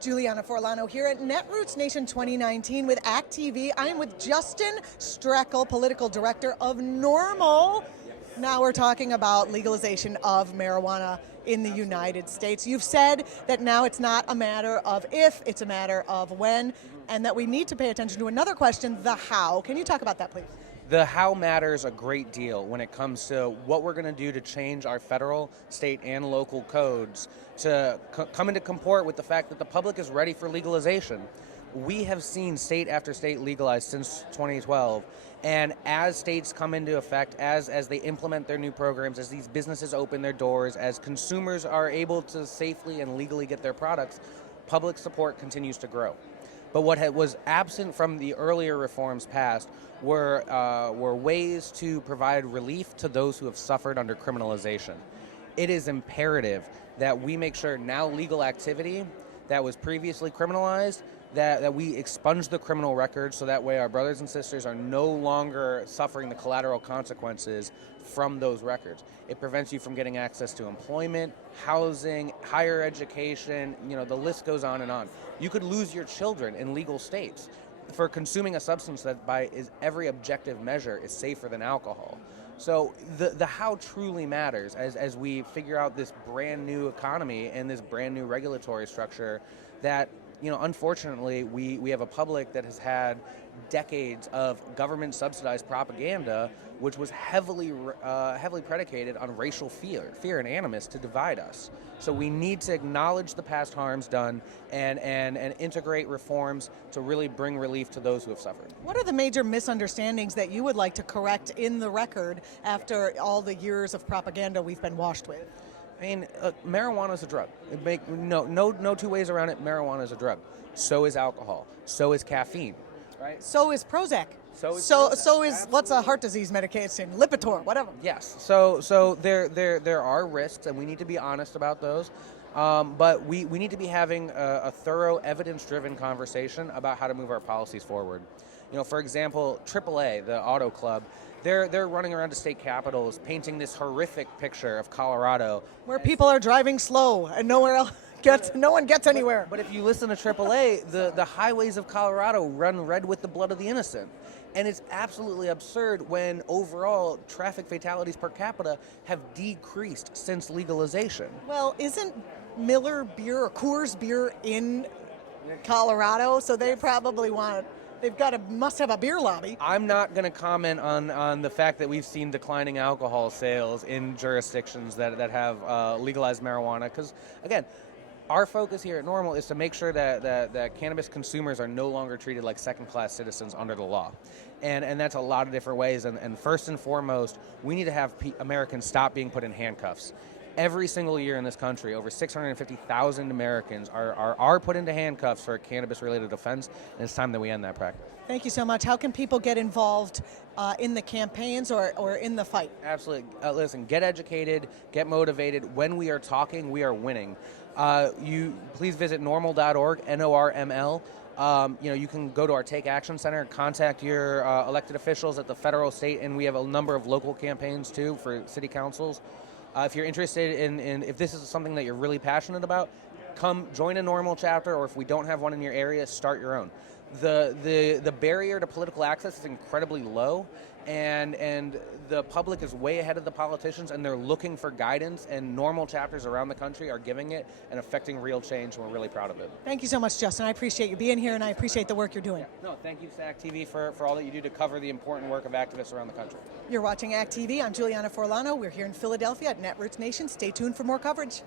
Julianna Forlano here at Netroots Nation 2019 with act.tv. I am with Justin Strekal, Political Director of NORML. Now we're talking about legalization of marijuana in the United States. You've said that now it's not a matter of if, it's a matter of when, and that we need to pay attention to another question, the how. Can you talk about that, please? The how matters a great deal when it comes to what we're going to do to change our federal, state, and local codes to come into comport with the fact that the public is ready for legalization. We have seen state after state legalize since 2012, and as states come into effect, as they implement their new programs, as these businesses open their doors, as consumers are able to safely and legally get their products, public support continues to grow. But what was absent from the earlier reforms passed were ways to provide relief to those who have suffered under criminalization. It is imperative that we make sure now legal activity that was previously criminalized, that we expunge the criminal record so that way our brothers and sisters are no longer suffering the collateral consequences from those records. It prevents you from getting access to employment, housing, higher education, the list goes on and on. You could lose your children in legal states for consuming a substance that by every objective measure is safer than alcohol. So the how truly matters as we figure out this brand new economy and this brand new regulatory structure that, unfortunately, we have a public that has had decades of government subsidized propaganda, which was heavily predicated on racial fear and animus to divide us. So we need to acknowledge the past harms done and integrate reforms to really bring relief to those who have suffered. What are the major misunderstandings that you would like to correct in the record after all the years of propaganda we've been washed with? I mean, marijuana is a drug. No two ways around it. Marijuana is a drug. So is alcohol. So is caffeine. Right. So is Prozac. So is what's a heart disease medication? Lipitor, whatever. Yes. So there are risks, and we need to be honest about those. But we need to be having a thorough, evidence-driven conversation about how to move our policies forward. For example, AAA, the auto club, they're running around to state capitals painting this horrific picture of Colorado where people are driving slow and no one gets anywhere. But if you listen to AAA, the highways of Colorado run red with the blood of the innocent. And it's absolutely absurd when overall traffic fatalities per capita have decreased since legalization. Well, isn't Miller beer or Coors beer in Colorado? So they probably must have a beer lobby. I'm not going to comment on the fact that we've seen declining alcohol sales in jurisdictions that have legalized marijuana, because, again, our focus here at NORML is to make sure that cannabis consumers are no longer treated like second-class citizens under the law. And that's a lot of different ways. And first and foremost, we need to have Americans stop being put in handcuffs. Every single year in this country, over 650,000 Americans are put into handcuffs for a cannabis-related offense, and it's time that we end that practice. Thank you so much. How can people get involved in the campaigns or in the fight? Absolutely. Listen, get educated, get motivated. When we are talking, we are winning. You please visit norml.org, NORML. You can go to our Take Action Center, contact your elected officials at the federal, state, and we have a number of local campaigns too for city councils. If you're interested in if this is something that you're really passionate about, come join a NORML chapter, or if we don't have one in your area, start your own. The barrier to political access is incredibly low, and the public is way ahead of the politicians, and they're looking for guidance, and NORML chapters around the country are giving it and affecting real change, and we're really proud of it. Thank you so much, Justin. I appreciate you being here, and I appreciate the work you're doing. No, thank you to act.tv for all that you do to cover the important work of activists around the country. You're watching act.tv. I'm Julianna Forlano. We're here in Philadelphia at Netroots Nation. Stay tuned for more coverage.